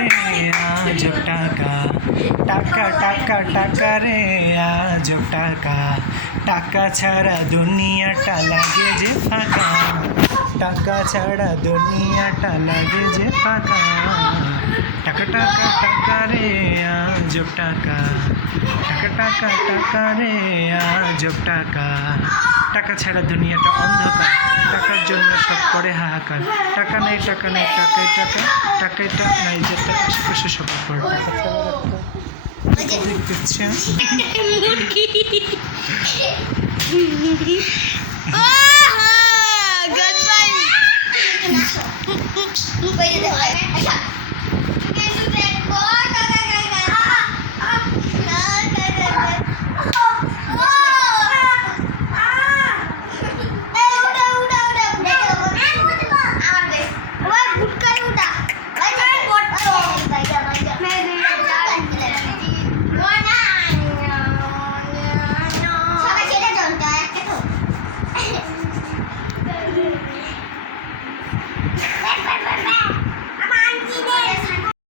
রে আজব টাকা, টাকা টাকা টাকা রে আজব টাকা, টাকা ছাড়া দুনিয়াটা লাগে যে ফাঁকা, টাকা ছাড়া দুনিয়াটা লাগে যে ফাঁকা, টাকা টাকা টাকা রে আজব টাকা, টাকা টাকা টাকা রে আজব টাকা, টাকা ছাড়া দুনিয়াটা অন্ধকার, টাকার জন্য সব করে হাহাকার, টাকা নেই টাকা নেই টাকাই টাকা, টাকাই টাকা নাই যেটা আশেপাশে সবার পর টাকা ছাড়া দেখছেন Goodbye.